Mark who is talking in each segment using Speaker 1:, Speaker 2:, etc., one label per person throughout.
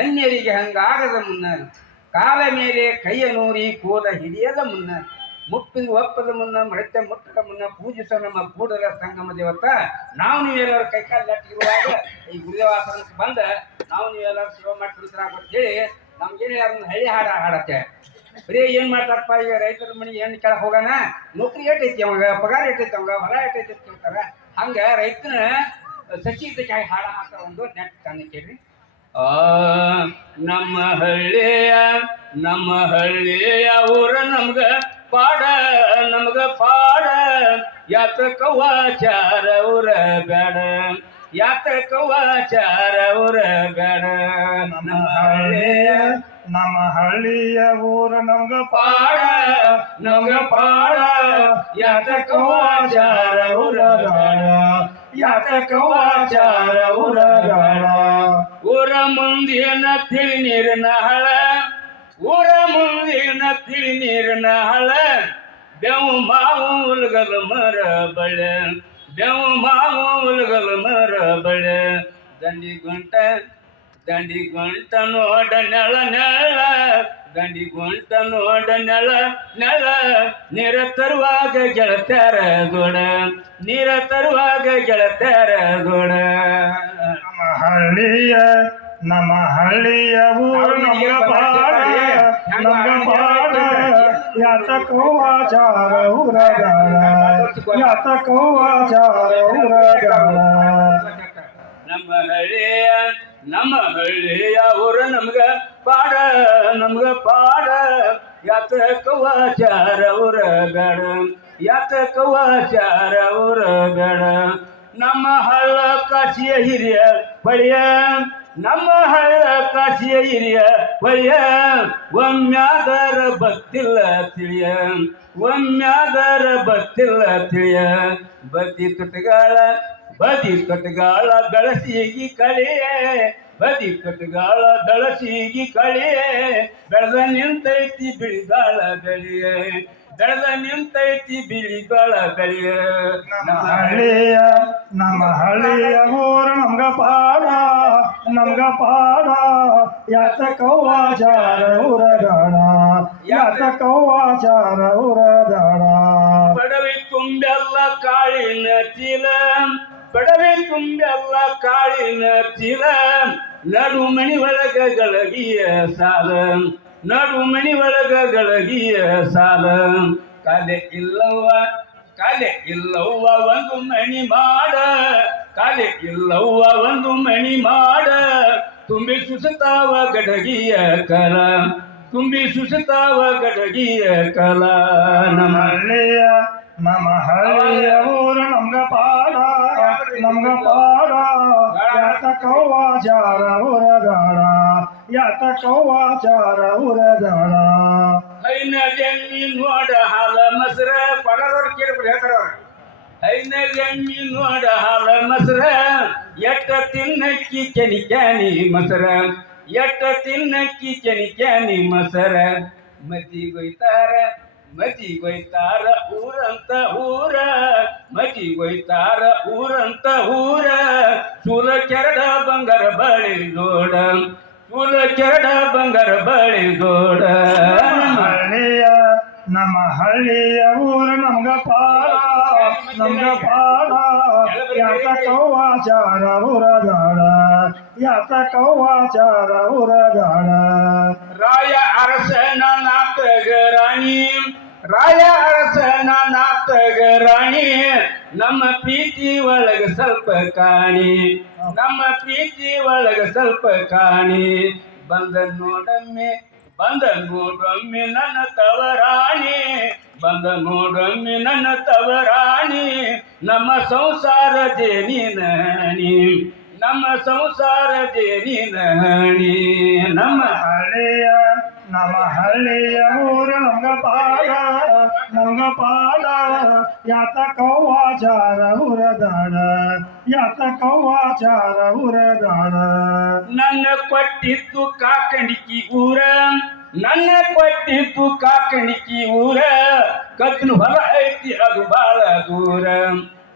Speaker 1: ಅನ್ಯರಿಗೆ ಹಂಗಾಗದ ಮುನ್ನ ಕಾಲ ಮೇಲೆ ಕೈಯ ನೂರಿ ಕೋಲ ಹಿಡಿಯದ ಮುನ್ನ ಮುಪ್ಪಿನ ಒಪ್ಪದ ಮುನ್ನ ಮೃತ್ಯ ಮುಟ್ಟದ ಮುನ್ನ ಪೂಜಿಸ ನಮ್ಮ ಕೂಡಲ ಸಂಗಮ ದೇವತ ನಾವು ನೀವೆಲ್ಲರೂ ಕೈಕಾಲು ಇರುವಾಗ ಈ ಗುರುದೇವಾಸನಕ್ಕೆ ಬಂದ, ನಾವು ನೀವೆಲ್ಲರೂ ಸೇವೆ ಮಾಡಿ ಅಂತೇಳಿ ನಮ್ಗೇನು ಯಾರನ್ನ ಹಳ್ಳಿ ಹಾಡ ಹಾಡತ್ತೆ. ಬರೀ ಏನ್ ಮಾಡ್ತಾರಪ್ಪ ಈಗ ರೈತರ ಮನೆ ಏನ್ ಕೆಳಗೆ ಹೋಗೋಣ? ನೌಕರಿ ಏಟೈತಿ ಅವಾಗ, ಪಗಾರ ಏಟೈತಿ ಅವಾಗ, ಹೊಲ ಏಟೈತಿ ಅಂತ ಕೇಳ್ತಾರ. ಹಂಗ ರೈತನ ಸಸಿ ಹಾಡ ಹಾಕ ಒಂದು ನೆಟ್ ತಂದು ಕೇಳ್ರಿ ಆ ನಮ್ಮ ಹಳ್ಳಿಯ ನಮ್ಮ ಹಳ್ಳಿಯ ಊರ ನಮ್ಗ ಪಾಡ ನಮ್ಗ ಪಾಡ ಯಾತಕವಾಚಾರ ಊರ ಬೇಡ ಯಾತಕವಾಚಾರ ಊರ ಬೇಡ
Speaker 2: ನಮ್ಮ ಹಳ್ಳಿಯ ನಮ್ಮ ಹಳ್ಳಿಯ ಊರ ನಮ್ಗ
Speaker 1: ಪಾಡ ನಮ್ಗ ಪಾಡ ಯಾತಕವಾಚಾರ ಊರ ಬೇಡ ಯಾತಕವಾಚಾರ ಊರ ಬೇಡ ಊರ ಮುಂದಿನ ತಿಳಿ ನೀರಿನ ಹಳ ಊರ ಮುಂದಿನ ತಿಳಿ ನೀರಿನ ಹಳ ಬೆವು ಮಾವು ಉಲ್ಗಲ ಮರ ಬಳೆ ಬೆವು ಮಾವು ಉಲ್ಗಲ ಮರ ಬಳೆ ದಂಡಿ ಗುಂಟ ದಂಡಿ ಗುಂಟ ನೋಡ ನೆಳ ನೆಳ ದಂಡಿ ಗುಂಟ ನೋಡ ನೆಳ ನೆಳ ನೀರ ತರುವಾಗ ಗೆಳತ್ಯಾರ ಗೋಡ ನೀರ ತರುವಾಗ ಗೆಳತ್ಯಾರ ಗೋಡ
Speaker 2: ನಮ್ಮ ಹಳ್ಳಿಯ ನಮ್ಮ ಹಳ್ಳಿಯ ಊರ ನಮ್ಗ ಪಾಡ ನಮ್ಗ ಪಾಡ ಯಾತಕವಾಚಾರ ಊರಗಾಡ ಯಾತಕವಾಚಾರ ಊರಗಾಡ
Speaker 1: ನಮ್ಮ ಹಳ್ಳಿಯ ನಮ್ಮ ಹಳ್ಳಿಯ ಊರ ನಮ್ಗ ಪಾಡ ನಮ್ಗ ಪಾಡ. ಯಾತಕವಾಚಾರ ಊರ ಬೇಡ ಯಾತಕವಾಚಾರ ಊರ ಬೇಡ. ನಮ್ಮ ಹಳ್ಳ ಕಾಶಿಯ ಹಿರಿಯ ಬಳಿಯ, ನಮ್ಮ ಹಳ್ಳ ಕಾಶಿಯ ಹಿರಿಯ ಬಳಿಯ ಒಮ್ಮ್ಯಾದರ ಬತ್ತಿಲ್ಲ ತಿಳಿಯ ಒಮ್ಮ್ಯಾದರ ಬತ್ತಿಲ್ಲ ತಿಳಿಯ. ಬತ್ತಿ ತುಟಗಾಳ ಬದಿ ಕಟ್ಗಾಳ ಬೆಳಸಿಗಿ ಕಳಿಯೇ ಬದಿ ಕಟ್ಗಾಳ ಬೆಳಸಿಗಿ ಕಳಿಯೇ ಬೆಳೆದ ನಿಂತೈತಿ ಬಿಳಿಗಾಳ ಬೆಳೆಯೇ ಬೆಳೆದ ನಿಂತೈತಿ ಬಿಳಿಗಾಳ ಬೆಳೆಯೇ.
Speaker 2: ನಮ್ಮ ಹಳ್ಳಿಯ ನಮ್ಮ ಹಳ್ಳಿಯ ಊರು ನಮ್ಗ ಪಾಡ ನಮ್ಗ ಪಾಡ. ಯಾತಕವಾಚಾರ ಊರಗಾಡ ಯಾತಕವಾಚಾರ ಉರಗಾಣ
Speaker 1: ಬಡವಿ ತುಂಬೆಲ್ಲ ಕಾಳಿನ ಚೀಲ ಬಡವಿ ತುಂಬೆಲ್ಲ ಕಾಳಿನ ತೀರ. ನಡುಮಣಿ ಒಳಗ ಗಳಗಿಯ ಸಾಲ. ನಡುಮಣಿ ಒಳಗ ಗಳಗಿಯ ಸಾಲ. ಕಾಲೆ ಇಲ್ಲವ್ವ ಕಾಲೆ ಇಲ್ಲವ್ವ, ಒಂದು ಮಣಿ ಮಾಡ. ಕಾಲೆ ಇಲ್ಲವ್ವ, ಒಂದು ಮಣಿ ಮಾಡ. ತುಂಬಿ ಸುಸುತ್ತಾವ ಗಡಗಿಯ ಕಲ. ತುಂಬಿ ಸುಸುತ್ತಾವ ಗಡಗಿಯ ಕಲ. ನಮ್ಮ
Speaker 2: ಹಳ್ಳಿಯ ನಮ್ಮ ಹಳ್ಳಿಯ ಊರ ನಮ್ಗ ಪಾಡ ನಮ್ಗ ಪಾಡ. ಯಾತಕವಾಚಾರ ಊರಗಾಡ ಜಾರ ಉರದಾಡ.
Speaker 1: ಐನ ಜಮ್ಮಿ ನೋಡ ಹಾಲ ಮಸರ. ಪಡದವ್ರು ಕೇಳ್ಬಿಡಿ ಹೇಳ್ತಾರ ಐನ ಜಮ್ಮಿ ನೋಡ ಹಾಲ ಮಸರ. ಎಟ್ಟ ತಿನ್ನಕ್ಕಿ ಕೆನಿ ಕ್ಯಾನಿ ಮಸರ. ಎಟ್ಟ ತಿನ್ನಕ್ಕಿ ಕೆನಿ ಕ್ಯಾನಿ ಮಸರ. ಮಜ್ಜಿಗೊಯ್ತಾರ ಮಜ್ಜಿಗೊಯ್ತಾರ ಊರಂತ ಊರ ಮಜ್ಜಿಗೊಯ್ತಾರ ಊರಂತ ಊರ ಚೂಲ ಕೆರಡ ಬಂಗಾರ ಬಳಿ ಗೋಡ ಚೂಲ ಕೆರಡ ಬಂಗಾರ ಬಳಿ ಗೋಡ
Speaker 2: ಹಳ್ಳಿಯ ನಮ್ಮ ಹಳ್ಳಿಯ ಊರ ನಮ್ಗ ಪಾಡ ನಮ್ಗ ಪಾಡ ಯಾತಕವಾಚಾರ ಊರಗಾಡ ಯಾತಕವಾಚಾರ ಊರಗಾಡ
Speaker 1: ರಾಯ ಅರಸನ ನಾಟಕ ರಾಣಿ ರಾಯ ಅರಸನ ನಾತಗ ರಾಣಿ, ನಮ್ಮ ಪ್ರೀತಿ ಒಳಗ ಸ್ವಲ್ಪ ಕಾಣಿ, ನಮ್ಮ ಪ್ರೀತಿ ಒಳಗ ಸ್ವಲ್ಪ ಕಾಣಿ. ಬಂದ ನೋಡಮ್ಮೆ ಬಂದ ನೋಡೊಮ್ಮೆ ನನ್ನ ತವರಾಣಿ ಬಂದ ನೋಡೊಮ್ಮೆ ನನ್ನ ತವರಾಣಿ ನಮ್ಮ ಸಂಸಾರ ದೇನಿನಣಿ ನಮ್ಮ ಸಂಸಾರ ದೇನಿನಣಿ ನಮ್ಮ
Speaker 2: ಹಳ್ಳಿಯ ನಮ್ಮ ಹಳ್ಳಿಯ ಊರ ನಮ್ಗ ಪಾಡ ನಮ್ಗ ಪಾಡ ಯಾತಕವಾಚಾರ ಊರಗಾಡ ಯಾತಕವಾಚಾರ ಊರಗಾಡ
Speaker 1: ನನ್ನ ಕೊಟ್ಟಿತ್ತು ಕಾಕಣಿಕಿ ಊರ ನನ್ನ ಕೊಟ್ಟಿತ್ತು ಕಾಕಣಿಕಿ ಊರ ಕಬ್ಬಿನ ಹೊಲ ಐತಿ ಅದು ಬಾಳ ದೂರ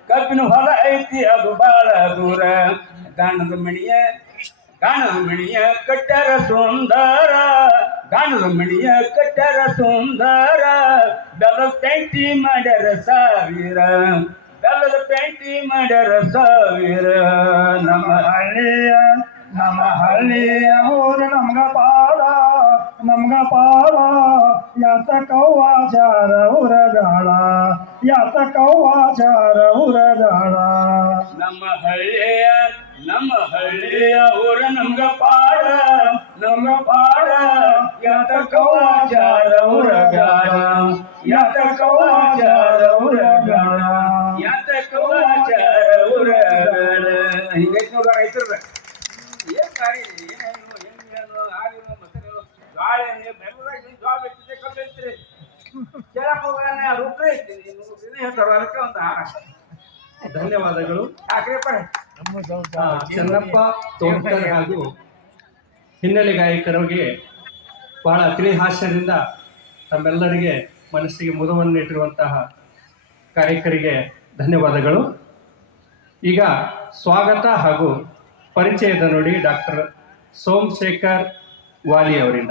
Speaker 1: ಕಬ್ಬಿನ ಹೊಲ ಐತಿ ಅದು ಬಾಳ ದೂರ ದಾನದ ಮಣಿಯ ಗಾಣದ ಮಣಿಯ ಕಟ್ಟರ ಸುಂದರ ಗಾಣದ ಮಣಿಯ ಕಟ್ಟರ ಸುಂದರ ಬೆಲ್ಲದ ಪೆಂಟಿ ಮಾಡ್ಯಾರ ಸಾವಿರ ಬೆಲ್ಲದ ಪೆಂಟಿ ಮಾಡ್ಯಾರ ಸಾವಿರ ನಮ್ಮ
Speaker 2: ಹಳ್ಳಿಯ ನಮ್ಮ ಹಳ್ಳಿಯ ಊರು ನಮ್ಗ ಪಾಡ ನಮ್ಗ ಪಾಡ ಯಾತ ಕವ್ವಾಚಾರ ಉರಗಾಡ ಯಾತ ಕವ್ವಾಚಾರ ಉರಗಾಡ
Speaker 1: ನಮ್ಮ ಹಳ್ಳಿಯ ನಮ್ಮ ಹಳ್ಳಿಯ ಊರ ನಮ್ಗ ಪಾಡ ನಮ್ಗ ಪಾಡ ಯಾತ ಕವಾಚಾರ ಉರಗಾಡ ಯಾತ ಕವಾಚಾರ ಉರಗಾಡ ಯಾತ ಕವಾಚಾರ ಉರಗಾಡ ಹಿಂಗೈತ್ ನೋಡ್ರ ರೈತರದ ಏನ್ ಗಾಡಿ ಏನೇನು ಹೆಂಗೇನು ಹಾಲಿನ ಮೊಸರೇನು ಜ್ವಾಳ ಎಣ್ಣೆ ಬೆಲ್ಲದಾಗ ಜ್ವಾಳ ಬೆಟ್ಟಿದೆ ಕಬ್ಬು ಐತ್ರಿ ಕೇಳಕ್ ಹೋಗಲ್ಲ ರೂಪಾಯಿ ಐತಿ ನೀವು ಹೇಳ್ತಾರ ಅದಕ್ಕೆ ಒಂದು ಹಾರ
Speaker 3: ಧನ್ಯವಾದಗಳು
Speaker 1: ಸಾಕ್ರಿಪ್ಪ
Speaker 3: ಆ, ಚೆನ್ನಪ್ಪ ತೋಡ್ಕರ್ ಹಾಗೂ ಹಿನ್ನೆಲೆ ಗಾಯಕರಿಗೆ ಬಹಳ ತಿಳಿಹಾಸ್ಯದಿಂದ ತಮ್ಮೆಲ್ಲರಿಗೆ ಮನಸ್ಸಿಗೆ ಮುದವನ್ನು ಇಟ್ಟಿರುವಂತಹ ಗಾಯಕರಿಗೆ ಧನ್ಯವಾದಗಳು. ಈಗ ಸ್ವಾಗತ ಹಾಗೂ ಪರಿಚಯದ ನುಡಿ ಡಾಕ್ಟರ್ ಸೋಮಶೇಖರ್ ವಾಲಿ ಅವರಿಂದ.